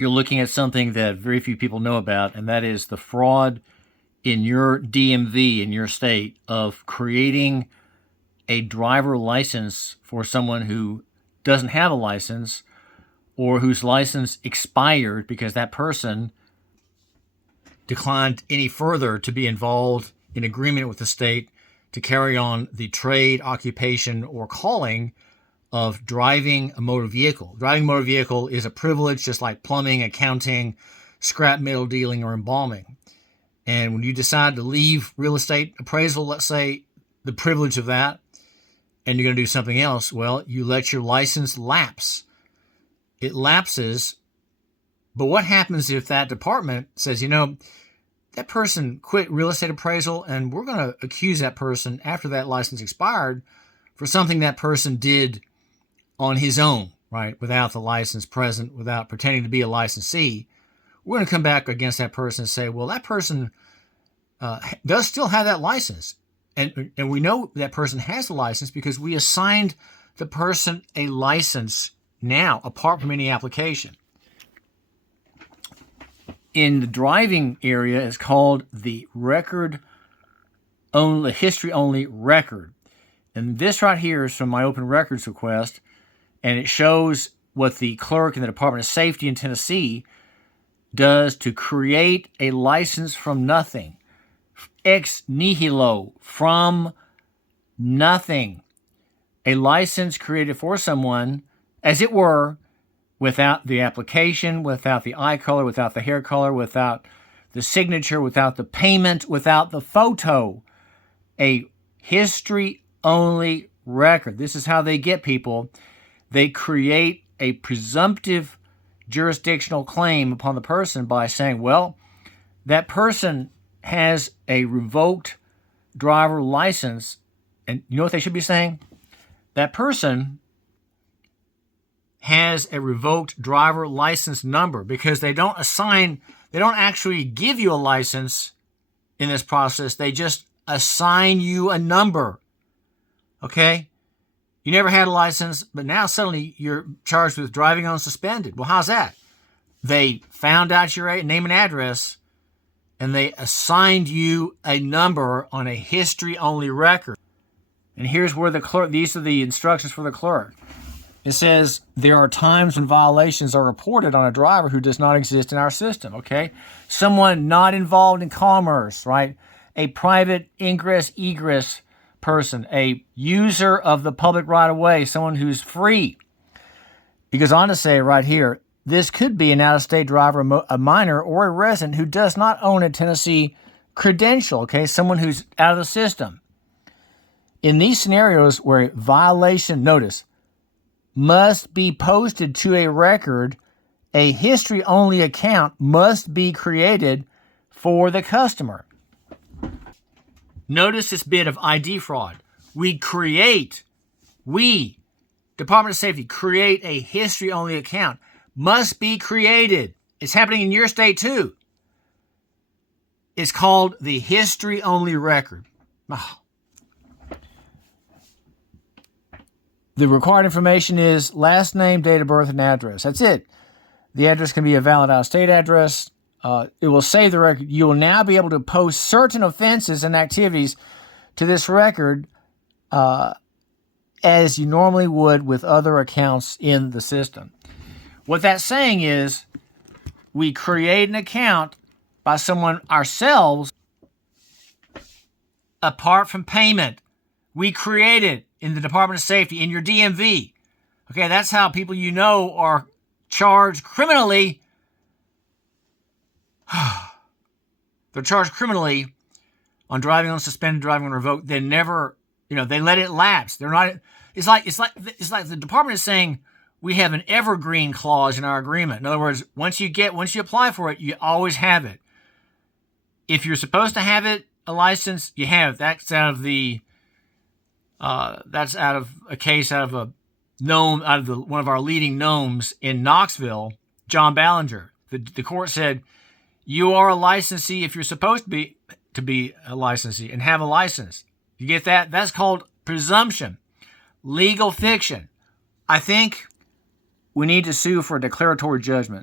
you're looking at something that very few people know about, and that is the fraud in your DMV in your state of creating a driver license for someone who doesn't have a license or whose license expired because that person declined any further to be involved in agreement with the state to carry on the trade, occupation, or calling of driving a motor vehicle. Driving a motor vehicle is a privilege just like plumbing, accounting, scrap metal dealing, or embalming. And when you decide to leave real estate appraisal, let's say the privilege of that, and you're going to do something else, well, you let your license lapse. It lapses, but what happens if that department says, that person quit real estate appraisal and we're going to accuse that person after that license expired for something that person did on his own, right? Without the license present, without pretending to be a licensee. We're going to come back against that person and say, well, that person does still have that license. And we know that person has the license because we assigned the person a license now, apart from any application. In the driving area, it's called the history only record. And this right here is from my open records request, and it shows what the clerk in the Department of Safety in Tennessee does to create a license from nothing. Ex nihilo, from nothing. A license created for someone, as it were, without the application, without the eye color, without the hair color, without the signature, without the payment, without the photo. A history-only record. This is how they get people. They create a presumptive jurisdictional claim upon the person by saying, well, that person has a revoked driver license. And you know what they should be saying? That person has a revoked driver license number, because they don't actually give you a license in this process. They just assign you a number. Okay? You never had a license, but now suddenly you're charged with driving unsuspended. Well, how's that? They found out your name and address, and they assigned you a number on a history-only record. And here's where these are the instructions for the clerk. It says, there are times when violations are reported on a driver who does not exist in our system, okay? Someone not involved in commerce, right? A private ingress-egress person, a user of the public right-of-way, someone who's free. He goes on to say right here, this could be an out-of-state driver, a minor, or a resident who does not own a Tennessee credential, okay? Someone who's out of the system. In these scenarios where a violation, notice, must be posted to a record, a history-only account must be created for the customer. Notice this bit of ID fraud. Department of Safety, create a history-only account. Must be created. It's happening in your state too. It's called the history-only record. Oh. The required information is last name, date of birth, and address. That's it. The address can be a valid out-of-state address. It will save the record. You will now be able to post certain offenses and activities to this record as you normally would with other accounts in the system. What that's saying is we create an account by someone ourselves apart from payment. We create it in the Department of Safety, in your DMV. Okay, that's how people are charged criminally. They're charged criminally on driving unsuspended, driving on revoked. They never, they let it lapse. They're not. It's like the department is saying we have an evergreen clause in our agreement. In other words, once you apply for it, you always have it. If you're supposed to have it, a license, you have it. That's out of a case out of a gnome, one of our leading gnomes in Knoxville, John Ballinger. The court said, you are a licensee if you're supposed to be a licensee and have a license. You get that? That's called presumption. Legal fiction. I think we need to sue for a declaratory judgment.